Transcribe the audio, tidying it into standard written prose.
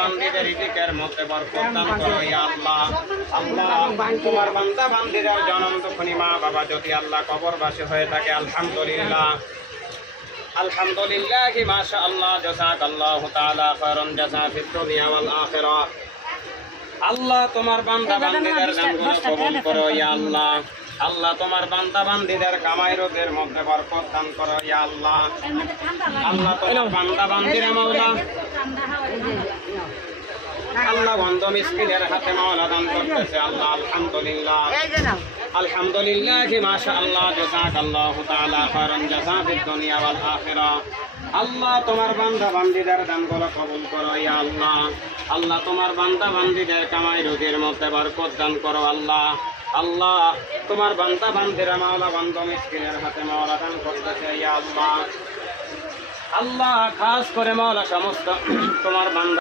বান্দীদের রিজিকের মধ্যে বরকত দান করো ইয়া আল্লাহ। আল্লাহ তোমার বান্দা বান্দীদের জনম দুঃখী মা বাবা যদি আল্লাহ কবরবাসী হয়ে থাকে, আলহামদুলিল্লাহ আলহামদুলিল্লাহ মাশাআল্লাহ জাযাকাল্লাহু তাআলা খায়রান জাযা ফিদ দুনিয়া ওয়াল আখিরাহ। আল্লাহ তোমার বান্দা বান্দীদের দানগুলো কবুল করো ইয়া আল্লাহ। আল্লাহ তোমার বান্দা বান্দীদের কামাই রোজের মধ্যে বরকত দান করো ইয়া আল্লাহ। আল্লাহ তোমার বান্দা বান্দীরা মাওলা আল্লাহ বন্ধ মিসকিনের হাতে মাওলা দান করতেছে আল্লাহ। আলহামদুলিল্লাহ আলহামদুলিল্লাহ মাশাআল্লাহ জাযাকাল্লাহু তাআলা খায়রান জাযা ফিদ দুনিয়া ওয়াল আখিরাহ। আল্লাহ তোমার বান্দা বান্দীদের দানগুলো কবুল করো ইয়া আল্লাহ। আল্লাহ তোমার বান্দা বান্দীদের কামাই রোজের মধ্যে বরকত দান করো আল্লাহ। আল্লাহ তোমার বান্দা বান্দীরা মাওলা বন্ধ মিসকিনের হাতে মাওলা দান করতেছে ইয়া আল্লাহ। আল্লাহ খাস করে মাওলা সমস্ত তোমার বান্দা